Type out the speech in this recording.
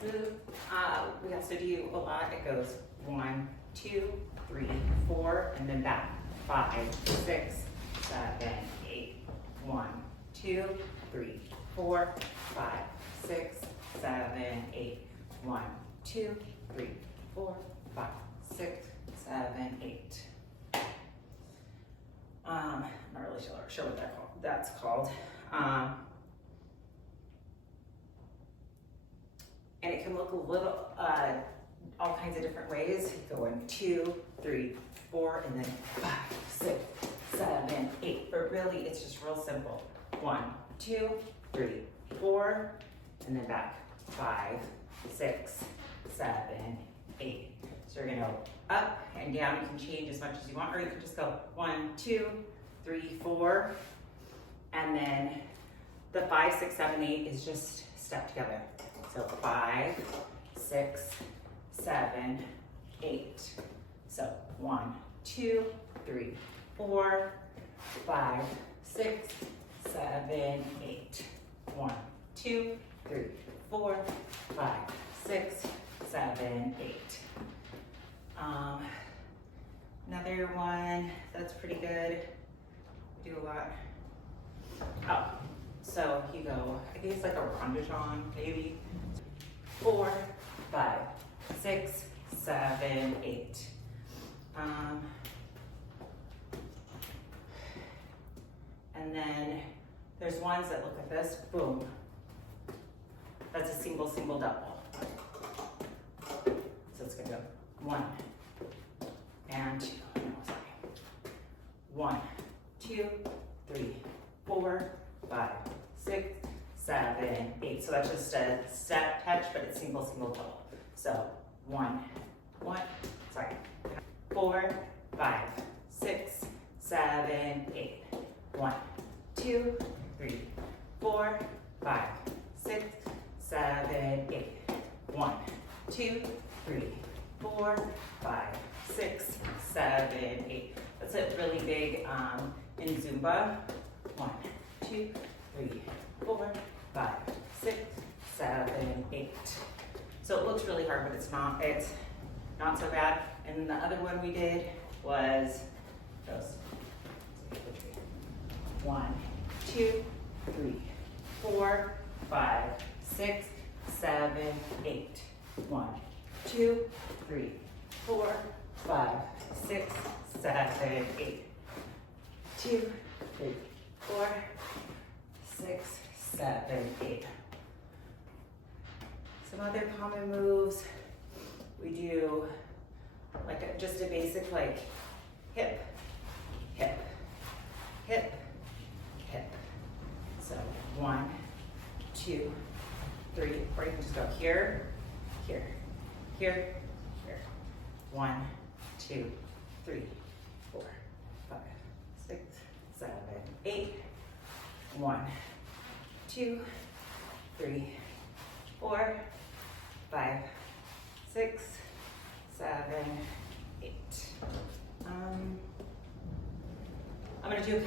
next move, we also do a lot. It goes 1, 2, 3, 4, and then back. 5, 6, 7, 8. 1, 2, 3, 4, 5, 6, 7, 8. 1, 2, 3, 4, 5, 6, 7, 8. I'm not really sure what that's called. And it can look a little, all kinds of different ways. You go in 2, 3, 4, and then 5, 6, 7, 8. But really, it's just real simple. 1, 2, 3, 4, and then back. 5, 6, 7, 8. So you're gonna go up and down. You can change as much as you want, or you can just go 1, 2, 3, 4, and then the 5, 6, 7, 8 is just step together. So 5, 6, 7, 8. So 1, 2, 3, 4, 5, 6, 7, 8. 1, 2, 3, 4, 5, 6, 7, 8. Another one that's pretty good. We do a lot. Oh, so you go, I think it's like a rondation, maybe. 4, 5, 6, 7, 8. And then there's ones that look like this. Boom. That's a single, double. So it's gonna go 1 and 2. No, sorry. 1, 2, 3, 4, 5, 6, 7, 8. So that's just a step touch, but it's single, double. So 1, 4, 5, 6, 7, 8. 1, 2, 3, 4, 5, 6, 7, 8. 1, 2, 3, 4, 5, 6, 7, 8. That's a really big in Zumba. 1, 2, 3, 4, 5, 6, 7, 8. So it looks really hard, but it's not. It's not so bad. And the other one we did was those. 1, 2, 3, 4, 5, 6, 7, 8. 1, 2, 3, 4, 5, 6, 7, 8. 2, 3, 4, 6, 7, 8. Some other common moves we do, like just a basic like hip, hip, hip, hip. So 1, 2, 3, or you can just go here, here, here, here. 1, 2, 3, 4, 5, 6, 7, 8. 1, 2, 3, 4, 5, 6,